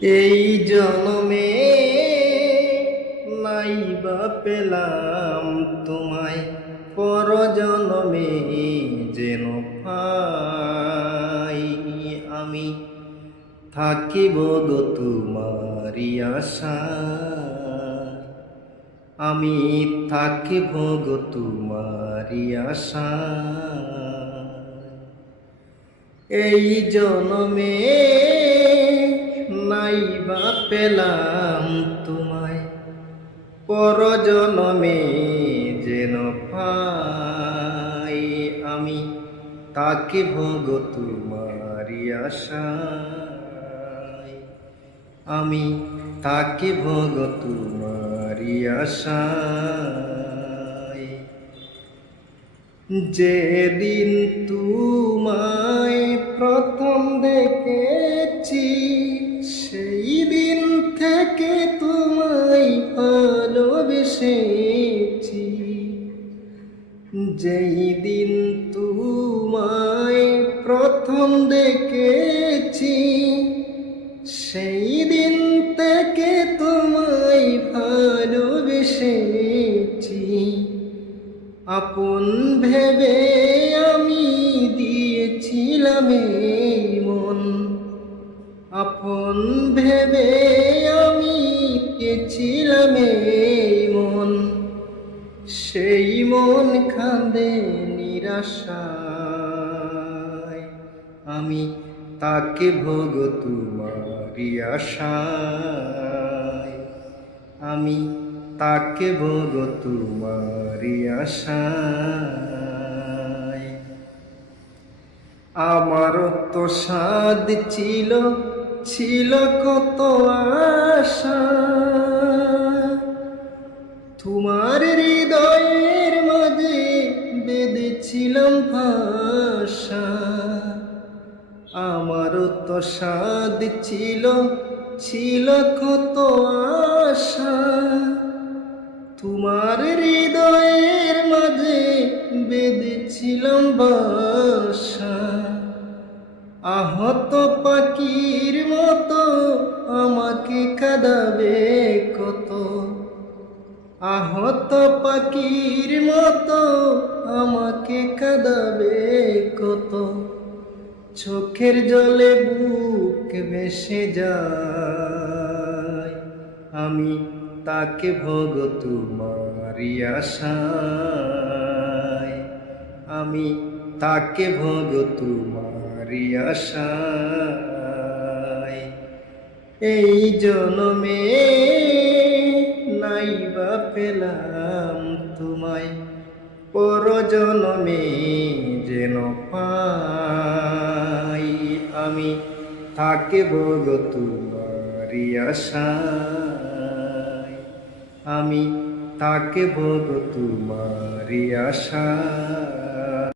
এই জনমে নাইবা পেলাম তোমায়, পর জনমে যেন পাই। আমি থাকিব গো তোমারি আশায়, আমি থাকিব গো তোমারি আশায়। এই জনমে নাইবা পেলাম তোমায়, পর জনমে যেন পাই। আমি থাকিব গো তোমারি আশায়, আমি থাকিব গো তোমারি আশায়। যেদিন তোমায় প্রথম দেখেছি, সেই দিন থেকে তোমায় ভালোবেসেছি। যেই দিন তোমায় প্রথম দেখেছি, সেই দিন থেকে তোমায় ভালোবেসেছি। আপন ভেবে আমি দিয়েছিলাম এই মন, আপন ভেবে আমি দিয়েছিলাম এই মন। সেই মন কাঁদে নিরাশায়, আমি তাকে ভোগ তোমারি আশায়, আমি তাকে ভোগ তোমারি আশায়। আমারও তো সাধ ছিল, ছিল কত আশা, তোমার হৃদয়ের মাঝে বেঁধেছিলাম ভাষা। আমারও তো সাধ ছিল, ছিল কত আশা, তোমার হৃদয়ের মাঝে বেঁধেছিলাম বাসা। আহত পাখির মতো আমাকে কাঁদাবে কত, আহত পাখির মতো আমাকে কাঁদাবে কত। চোখের জলে বুক ভেসে যায়, আমি তাকে ভোগ তোমারি আশায়, আমি তাকে ভোগ তোমারি আশায়। এই জনমে নাইবা পেলাম তোমায়, পর জনমে যেন পাই। আমি থাকিব গো তোমারি আশায়, আমি থাকিব গো তোমারি আশায়।